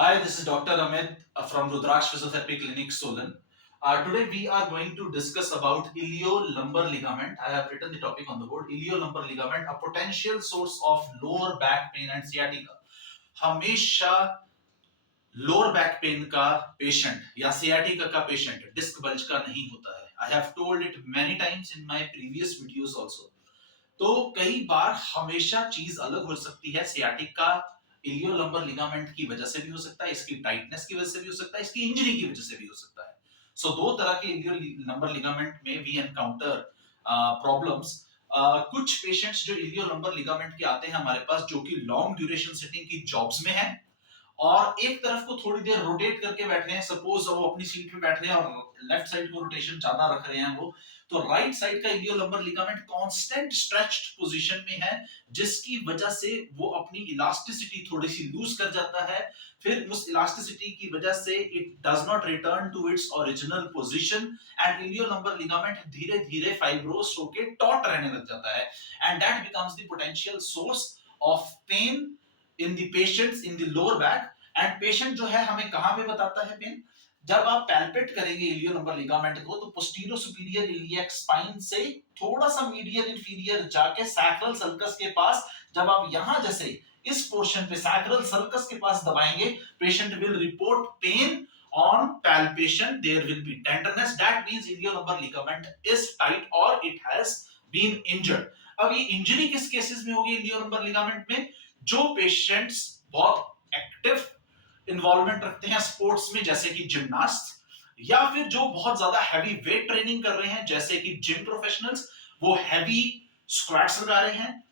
Hi, this is Dr. Amit from Rudraksh Physiotherapy Clinic, Solan. Today we are going to discuss about iliolumbar ligament. I have written the topic on the board. Iliolumbar ligament, a potential source of lower back pain and sciatica. हमेशा lower back pain का patient या sciatica का patient disc bulge का नहीं होता है. I have told it many times in my previous videos also. तो कई बार हमेशा चीज अलग हो सकती है. सियाटिक का इलियोलंबर लिगामेंट की वजह से भी हो सकता है, इसकी टाइटनेस की वजह से भी हो सकता है, इसकी इंजरी की वजह से भी हो सकता है. सो दो तरह के इलियोलंबर लिगामेंट में वी एनकाउंटर प्रॉब्लम्स. कुछ पेशेंट्स जो इलियोलंबर लिगामेंट के आते हैं हमारे पास, जो कि लॉन्ग ड्यूरेशन सिटिंग की जॉब्स में है और एक तरफ को थोड़ी देर रोटेट करके बैठ रहे हैं. सपोज वो अपनी सीट पे बैठ रहे हैं और लेफ्ट साइड को रोटेशन ज्यादा रख रहे हैं वो, तो राइट साइड का इलियोलंबर लिगामेंट कांस्टेंट स्ट्रेच्ड पोजीशन में है, जिसकी वजह से वो अपनी इलास्टिसिटी थोड़ी सी लूज कर जाता है. फिर उस इलास्टिसिटी की वजह से it does not return to its original position and iliolumbar ligament धीरे धीरे फाइब्रोस होकर टॉट रहने लग जाता है. And that becomes the potential source of pain in the patients in the lower back. And patient जो है हमें कहां पे बताता है पेन? जब आप पैल्पेट करेंगे इलियोलंबर लिगामेंट को, तो पोस्टीरियो सुपीरियर इलियक स्पाइन से थोड़ा सा मीडियल इंफीरियर जाके सैक्रल सल्कस के पास, जब आप यहां जैसे इस पोर्शन पे सैक्रल सल्कस के पास दबाएंगे, patient will report pain on palpation. There will be tenderness. That means iliolumbar ligament is tight or it has been injured. अब ये इंजरी किस केसेस में होगी इलियोलंबर लिगामेंट में? जो पेशेंट्स बहुत एक्टिव इन्वॉल्वमेंट रखते हैं स्पोर्ट्स में, जैसे कि जिमनास्ट, या फिर जो बहुत ज्यादा हैवी वेट ट्रेनिंग कर रहे हैं, जैसे कि जिम प्रोफेशनल्स, वो हैवी स्क्वाट्स लगा रहे हैं,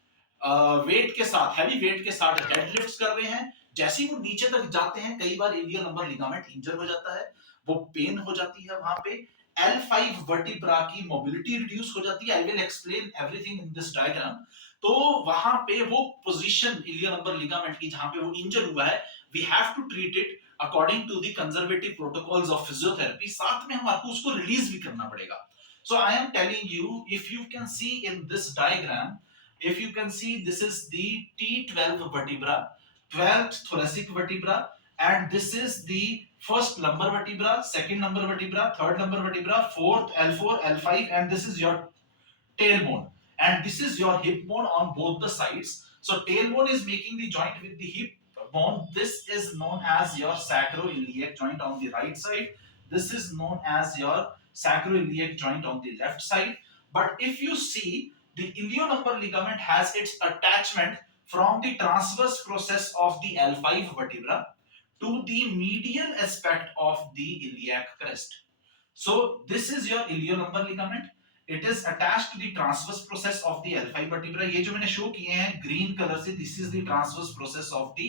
वेट के साथ, हैवी वेट के साथ डेडलिफ्ट्स कर रहे हैं. जैसे ही वो नीचे तक जाते हैं, कई बार इलियोलंबर लिगामेंट इंजर हो जाता है, वो पेन हो जाती है वहां पे. L5 वर्टिब्रा की मोबिलिटी रिड्यूस हो जाती है. I will explain everything in this diagram. तो वहां पे वो पोजीशन इलियोलंबर लिगामेंट की जहां पे वो इंजर हुआ है, we have to treat it according to the conservative protocols of physiotherapy. साथ में हमको उसको रिलीज भी करना पड़ेगा. So I am telling you, if you can see in this diagram, if you can see, this is the T12 vertebra, 12th thoracic vertebra, and this is the first lumbar vertebra, second lumbar vertebra, third lumbar vertebra, fourth L4, L5, and this is your tailbone, and this is your hip bone on both the sides. So tailbone is making the joint with the hip bone. This is known as your sacroiliac joint on the right side. This is known as your sacroiliac joint on the left side. But if you see, the iliolumbar ligament has its attachment from the transverse process of the L5 vertebra to the medial aspect of the iliac crest. So this is your iliolumbar ligament. It is attached to the transverse process of the L5 vertebra. ये जो मैंने show किए हैं green colour से, this is the transverse process of the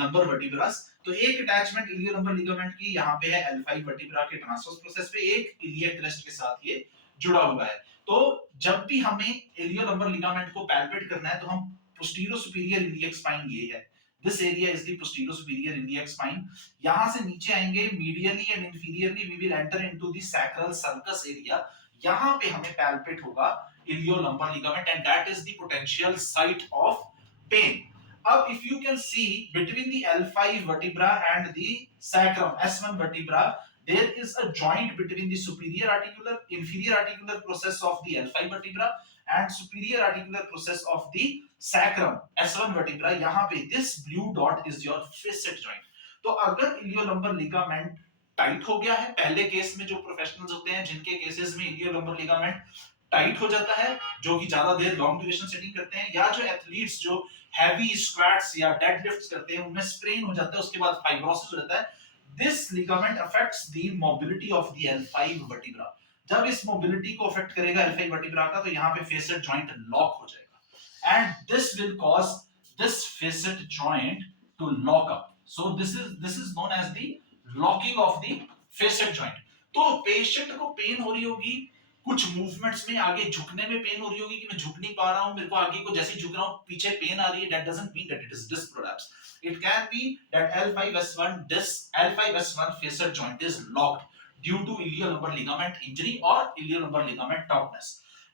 lumbar vertebras. तो एक attachment इलियोलंबर ligament की यहाँ पे है L5 वर्टिब्रा के ट्रांसवर्स प्रोसेस पे, एक इलियक क्रेस्ट के साथ ये जुड़ा हुआ है. तो जब भी हमें इलियोलंबर लिगामेंट को पैल्पेट करना है, तो हम पोस्टीरियो सुपीरियर इलियक स्पाइन, ये है, this area is the posterior superior iliac spine. यहां से नीचे आएंगे, medially and inferiorly we will enter into the sacral sulcus area. यहां पे हमें पैल्पेट होगा iliolumbar ligament and that is the potential site of pain. अब if you can see between the L5 vertebra and the sacrum S1 vertebra, there is a joint between the superior articular inferior articular process of the L5 vertebra and superior articular process of the sacrum S1 vertebra. यहाँ पे this blue dot is your facet joint. तो अगर इलियोलंबर ligament tight हो गया है, पहले case में जो प्रोफेशनल्स होते हैं जिनके केसेस में इलियोलंबर लिगामेंट टाइट हो जाता है, जो कि ज्यादा देर लॉन्ग ड्यूरेशन सेटिंग करते हैं, या जो एथलीट्स जो हैवी स्क्वाट्स या डेडलिफ्ट्स करते हैं, उनमें स्प्रेन हो जाता है, उसके बाद फाइब्रोसिस हो जाता है. This ligament affects the mobility of the L5 vertebra. जब इस मोबिलिटी को अफेक्ट करेगा L5 वर्टिब्रा का, तो यहाँ पे फेसेट जॉइंट लॉक हो जाएगा and this will cause this facet joint to lock up. So this is known as the locking of the facet joint. तो पेशेंट को पेन हो रही होगी, कुछ मूवमेंट्स में आगे झुकने में पेन हो रही होगी कि मैं झुक नहीं पा रहा हूं, मेरे को आगे को जैसे ही झुक रहा हूं पीछे पेन आ रही है. That doesn't mean that it is disc prolapse. It can be that L5S1 facet joint is locked due to iliolumbar ligament injury or iliolumbar ligament tautness.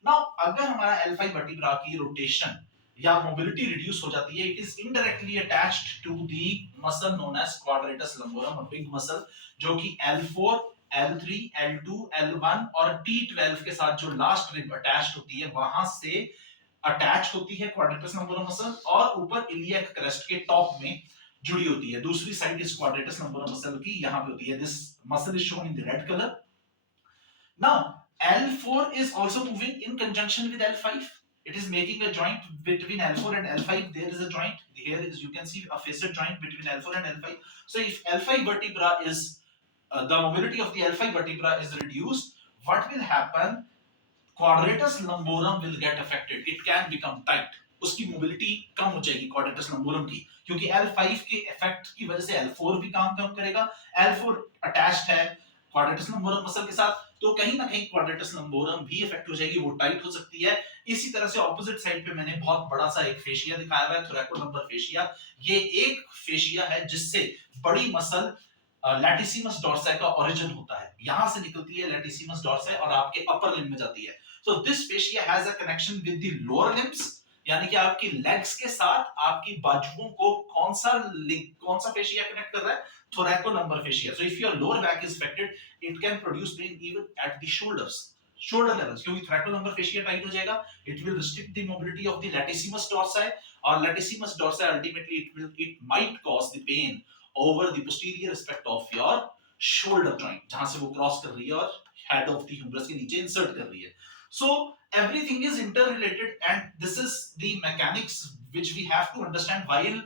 Now अगर हमारा L5 वर्टिब्रा की रोटेशन या mobility reduce हो जाती है, it is indirectly attached to the muscle known as quadratus lumborum, big muscle, जो कि L4, L3, L2, L1 और T12 के साथ जो लास्ट रिब अटैच्ड होती है वहां से अटैच होती है क्वाड्रेटस लंबोरम मसल, और ऊपर इलियक क्रेस्ट के टॉप में जुड़ी होती है। दूसरी साइड इस क्वाड्रेटस लंबोरम मसल की यहां पे होती है। This muscle is shown in the red colour. Now, L4 is also moving in conjunction with L5. It is making a joint between L4 and L5. There is a joint. Here is, you can see a facet joint between L4 and L5. So if L5 vertebra is, the mobility of the L5 vertebra is reduced, what will happen? Quadratus lumborum will get affected. It can become tight. उसकी mobility कम हो जाएगी quadratus लंबोरम की, क्योंकि L5 के effect की वजह से L4 भी काम कम करेगा। L4 अटैच्ड है क्वाड्रेटस लंबोरम मसल के साथ, तो कहीं ना कहीं क्वाड्रेटस लंबोरम भी इफेक्ट हो जाएगी, वो टाइट हो सकती है। इसी तरह से ऑपोजिट साइड पे मैंने बहुत बड़ा सा एक फेशिया दिखाया हुआ है, थोरैकोलंबर फेशिया। ये एक फेशिया है जिससे बड़ी मसल लैटिसिमस डॉर्साई का ओरिजिन होता है, यहां से निकलती है लैटिसिमस डॉर्साई और आपके अपर लिम्ब में जाती है। So this fascia has a connection with the lower limbs, यानी कि आपकी लेग्स के साथ आपकी बाजुओं को कौन सा फेशिया कनेक्ट कर रहा है? thoracolumbar fascia. So if your lower back is affected, it can produce pain even at the shoulder levels, क्योंकि thoracolumbar fascia टाइट हो जाएगा, it will restrict the mobility of the latissimus dorsi, और latissimus dorsi ultimately it might cause the pain over the posterior aspect of your shoulder joint, जहां से वो cross कर रही है और head of the humerus के नीचे इंसर्ट कर रही है। So everything is interrelated, and this is the mechanics which we have to understand while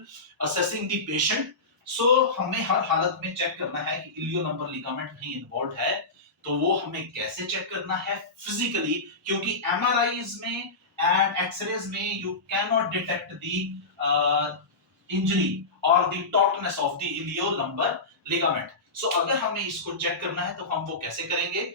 assessing the patient. सो हमें हर हालत में चेक करना है कि इलियोलंबर लिगामेंट नहीं इन्वॉल्व है, तो वो हमें कैसे चेक करना है? फिजिकली, क्योंकि एमआरआईज में एंड एक्सरेज में you can not detect the injury और द टॉटनेस ऑफ द इलियोलंबर लिगामेंट। सो अगर हमें इसको चेक करना है तो हम वो कैसे करेंगे?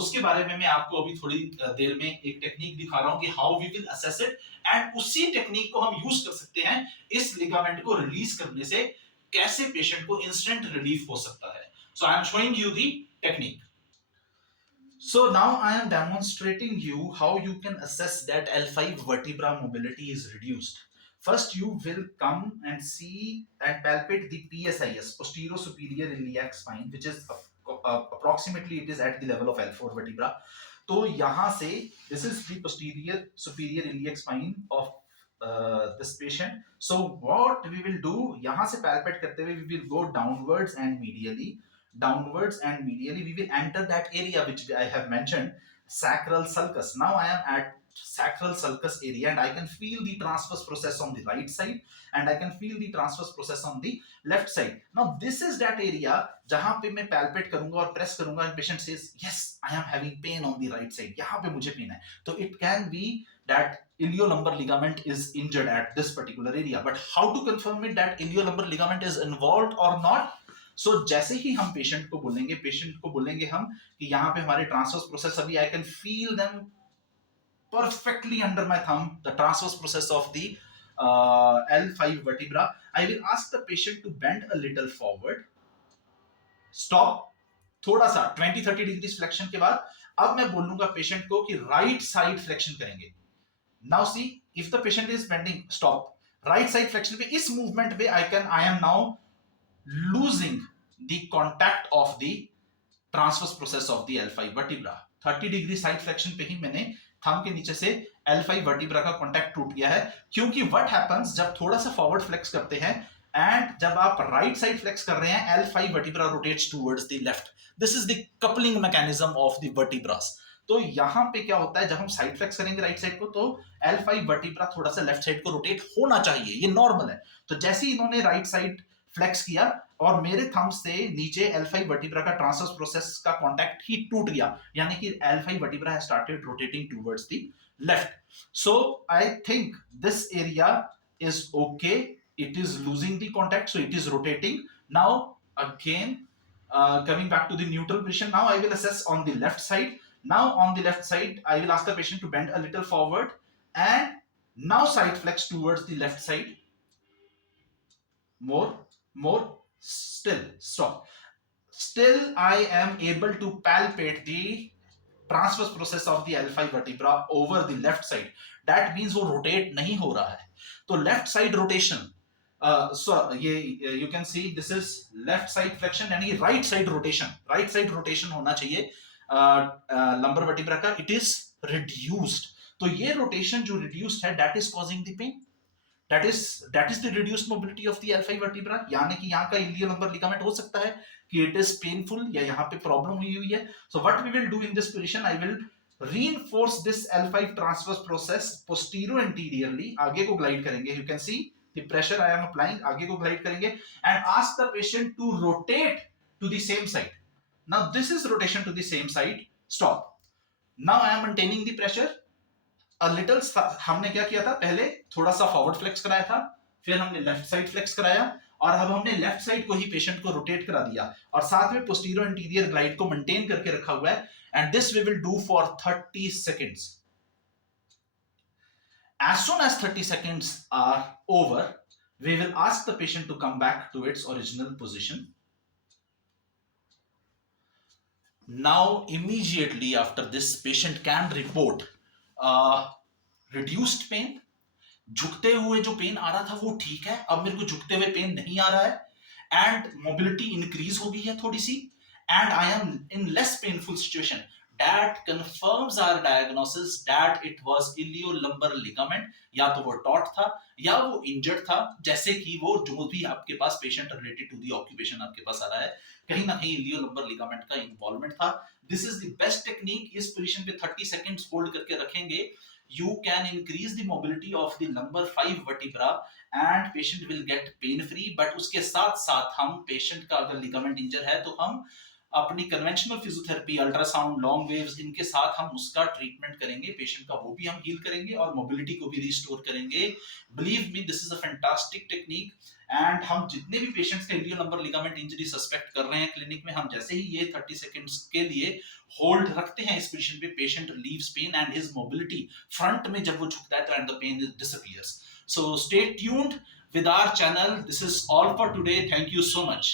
उसके बारे में मैं आपको अभी थोड़ी देर में एक टेक्निक दिखा रहा हूं कि how we will assess it, and उसी टेक्निक को हम यूज कर सकते हैं इस लिगामेंट को रिलीज करने से कैसे पेशेंट को इंस्टेंट रिलीफ हो सकता है। So I am showing you the technique. So now I am demonstrating you how you can assess that L5 vertebra mobility is reduced. First, you will come and see and palpate the PSIS, posterior superior iliac spine, which is approximately it is at the level of L4 vertebra. तो यहाँ से this is the posterior superior iliac spine of this patient. So what we will do, यहाँ से palpate करते हुए we will go downwards and medially. Downwards and medially we will enter that area which I have mentioned, sacral sulcus. Now I am at sacral sulcus area and I can feel the transverse process on the right side and I can feel the transverse process on the left side. Now this is that area जहां पे मैं palpate करूंगा और press करूंगा and patient says yes I am having pain on the right side, यहाँ पे मुझे pain है, तो it can be that iliolumbar ligament is injured at this particular area. But how to confirm it that iliolumbar ligament is involved or not? सो जैसे ही हम patient को बोलेंगे हम कि यहाँ पे हमारे ट्रांसवर्स प्रोसेस, अभी I can feel them perfectly under my thumb, the transverse process of the L5 vertebra. I will ask the patient to bend a little forward, stop, थोड़ा सा 20-30 डिग्री फ्लेक्शन के बाद अब मैं बोलूंगा पेशेंट को कि राइट साइड फ्लेक्शन करेंगे। Now see if the patient is bending, stop, right side flexion पे, इस मूवमेंट पे I am now losing the contact of the transverse process of the L5 vertebra. 30 degree side flexion पे ही मैंने thumb के नीचे से L5 vertebra का contact टूट गया है, क्योंकि व्हाट हैपेंस जब थोड़ा सा फॉरवर्ड फ्लेक्स करते हैं एंड जब आप राइट साइड फ्लेक्स कर रहे हैं, L5 vertebra rotates towards the left. This is the coupling mechanism of the vertebras. तो यहां पे क्या होता है, जब हम साइड फ्लेक्स करेंगे राइट साइड को तो L5 वर्टिब्रा थोड़ा सा लेफ्ट साइड को रोटेट होना चाहिए, ये नॉर्मल है. तो जैसे ही इन्होंने राइट साइड फ्लेक्स किया और मेरे थंब से नीचे L5 वर्टिब्रा का ट्रांसवर्स प्रोसेस का कांटेक्ट ही टूट गया, यानी कि L5 vertebra has started rotating towards the left. So I think this area is okay, it is losing the contact, so it is rotating. Now again coming back to the neutral position, now I will assess on the left side. Now on the left side I will ask the patient to bend a little forward and now side flex towards the left side. More, still, stop. Still I am able to palpate the transverse process of the L5 vertebra over the left side, that means वो rotate नहीं हो रहा है। तो left side rotation, so ये you can see this is left side flexion, यानी right side rotation, right side rotation होना चाहिए लंबर वर्टिब्रा का, इट इज रिड्यूस्ड। तो ये रोटेशन जो रिड्यूस्ड है that is causing the pain, that is the reduced mobility of the L5 vertebra, यानी कि यहाँ का इलियो लंबर लिगामेंट हो सकता है कि इट इज पेनफुल या यहाँ पे प्रॉब्लम हुई है। So what we will do in this position, I will reinforce this L5 transverse process posterior anteriorly, आगे को ग्लाइड करेंगे, you can see the pressure I am applying, आगे को ग्लाइड करेंगे and ask the patient to rotate to the same side. Now this is rotation to the same side, stop. Now I am maintaining the pressure a little, हमने क्या किया था, पहले थोड़ा सा फॉरवर्ड फ्लेक्स कराया था, फिर हमने लेफ्ट साइड फ्लेक्स कराया, और अब हमने लेफ्ट साइड को ही पेशेंट को रोटेट करा दिया, और साथ में पोस्टीरियर इंटीरियर ग्लाइड को मेंटेन करके रखा हुआ है, and this we will do for 30 seconds. As soon as 30 seconds are over, we will ask the patient to come back to its original position. Now immediately after this, patient can report reduced pain. झुकते हुए जो pen आ रहा था वो ठीक है, अब मेरे को झुकते हुए पेन नहीं आ रहा है, एंड मोबिलिटी इंक्रीज हो गई है थोड़ी सी, and I am in less painful situation, that confirms our diagnosis that it was iliolumbar ligament, या तो वो टॉट था या वो इंजर्ड था, जैसे कि वो जो भी आपके पास patient related to the occupation आपके पास आ रहा है, कहीं ना कहीं इलियोलंबर लिगामेंट का इन्वॉल्वमेंट था। This is the best technique, इस पोजीशन पे 30 सेकंड्स होल्ड करके रखेंगे, you can increase the mobility of the lumbar 5 vertebra and patient will get pain free, but उसके साथ साथ हम पेशेंट का अगर लिगामेंट इंजर है तो हम अपनी conventional physiotherapy, ultrasound, long waves, इनके साथ हम उसका ट्रीटमेंट करेंगे, पेशेंट का वो भी हम हील करेंगे और मोबिलिटी को भी रिस्टोर करेंगे। Believe me, this is a fantastic technique, and हम जितने भी पेशेंट्स का इलियो लंबर लिगामेंट इंजरी सस्पेक्ट कर रहे हैं क्लिनिक में, हम जैसे ही ये 30 सेकंड्स के लिए होल्ड रखते हैं इस पोजीशन पे, patient leaves pain and his mobility front में जब वो झुकता है तो and the pain disappears. So stay tuned with our channel. This is all for today. Thank you so much.